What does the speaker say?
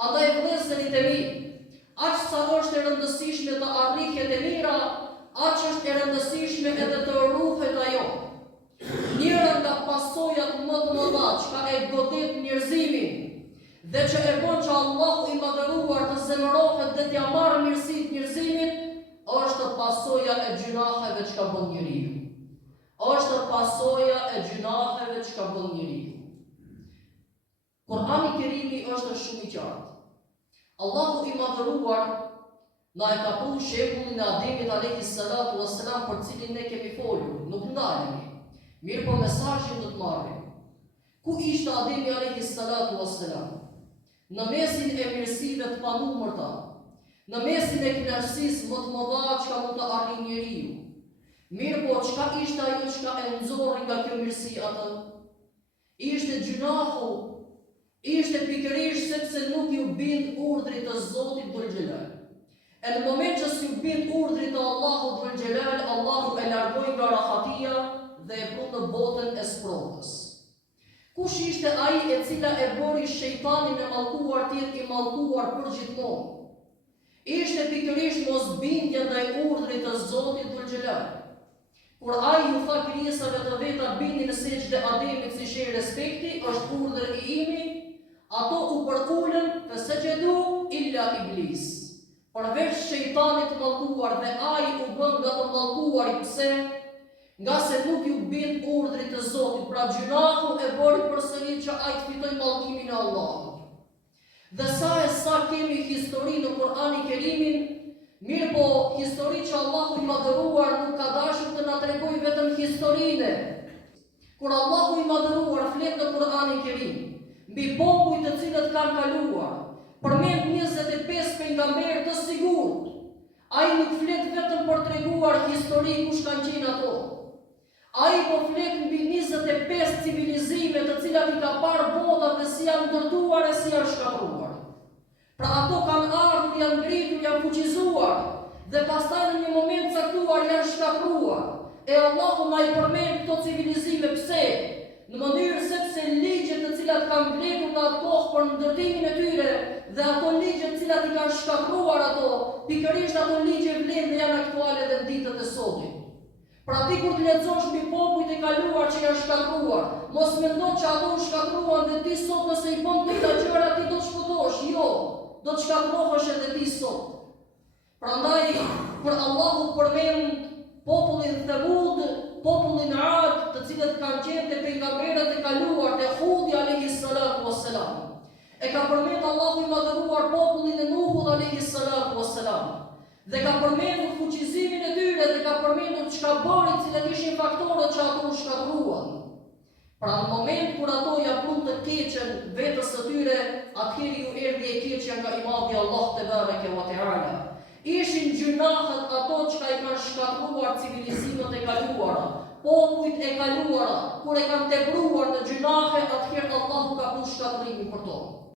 Andaj vëllezërit e mi, aq sa është e rëndësishme të arrihet e mira, aq është e rëndësishme edhe të ruhet ajo. Njëra nga pasojat më të mëdha që e godet njerëzimin dhe që e bën që Allahu i madhëruar të zemërohet dhe t'ia marrë mirësitë njerëzimit, është pasoja e gjunaheve që ka bën njeriu. Është pasoja e gjunaheve që ka bën njeriu. Kur'ani Kerimi është shumë i qartë. Allahu i madhëruar na e ka punë shembullin e Ademit alayhis salatu wassalam për cilin ne kemi folur, nuk ndalemi. Mirë po mesazhin do të marrim. Ku ishte Ademi alayhis salatu wassalam? Në mesin e mirësive të panumërta, në mesin e kënaqësisë më të mëdha që mund të arrijë njeriu. Mirë po çka ishte ajo që e nxorri nga kjo mirësi atë? Ishte gjunahu, ishte pikërisht sepse nuk ju bind urdhrit të Zotit Dhul Xhelal. E në moment që s'ju bind urdhrit të Allahut Dhul Xhelal, Allahu e largoi nga rahatia dhe e bën në botën e sprovës. Kush ishte ai e cila e bëri shejtanin e mallkuar të jetë i mallkuar përgjithmonë? Ishte pikërisht mosbindja ndaj urdhrit të Zotit Dhul Xhelal. Kur ai ju tha krijesave të veta bini në sejdë Ademit si sheh respekti, është urdhër i imi, ato u përulën fasajadu illa iblis. Përveç shejtanit të mallkuar dhe ai u bën nga të mallkuari. Pse? Nga se nuk ju bind urdhrit të Zotit, pra gjunahu e bëri përsëri që ai të fitojë mallkimin e Allahut. Dhe sa kemi histori në Kur'anin Kerimin, mirë po histori që Allahu i madhëruar nuk ka dashur të na tregojë vetëm historinë. Kur Allahu i madhëruar flet në Kur'anin Kerim mbi popujt të cilët kanë kaluar, përmend 25 pejgamberë të sigurt. Ai nuk flet vetëm për treguar histori kush kanë qenë ato. Ai po flet mbi 25 civilizime të cilat i ka parë bota dhe si janë ndërtuar e si janë shkatruar. Pra ato kanë ardhur, janë ngritur, janë fuqizuar dhe pastaj në një moment caktuar janë shkatruar. E Allahu na i përmend këto civilizime pse? Në mënyrë sepse ligjet të cilat kanë vlerë në atë kohë për ndërtimin e tyre dhe ato ligje të cilat i kanë shkatruar ato, pikërisht ato ligje vlen dhe janë aktuale edhe në ditët e sotme. Pra ti kur të lexosh mbi popujt e kaluar që janë shkatruar, mos mendo që ato u shkatruan dhe ti sot nëse i bën këto gjëra ti do të shfutosh, jo, do të shkatruohesh edhe ti sot. Prandaj kur Allahu përmend popullin Thamud, popullin Ad, të cilët kanë qenë te pejgamberët e kaluar, te Hudi alayhis salatu wassalam. E ka përmend Allahu i madhëruar popullin e Nuhut alayhis salatu wassalam. Dhe ka përmendur fuqizimin e tyre dhe ka përmendur çka bëri, cilat ishin faktorët që ato u shkatruan. Pra në moment kur ato ja punë të keqen vetës së tyre, atëherë ju erdhi e keqja nga i madhi Allah te bareke wa teala. Ishin gjunahët ato që i kanë shkatruar civilizimet e kaluara, popujt e kaluara, kur e kanë tepruar në gjunahe, atëherë Allahu ka punë shkatrimin për to.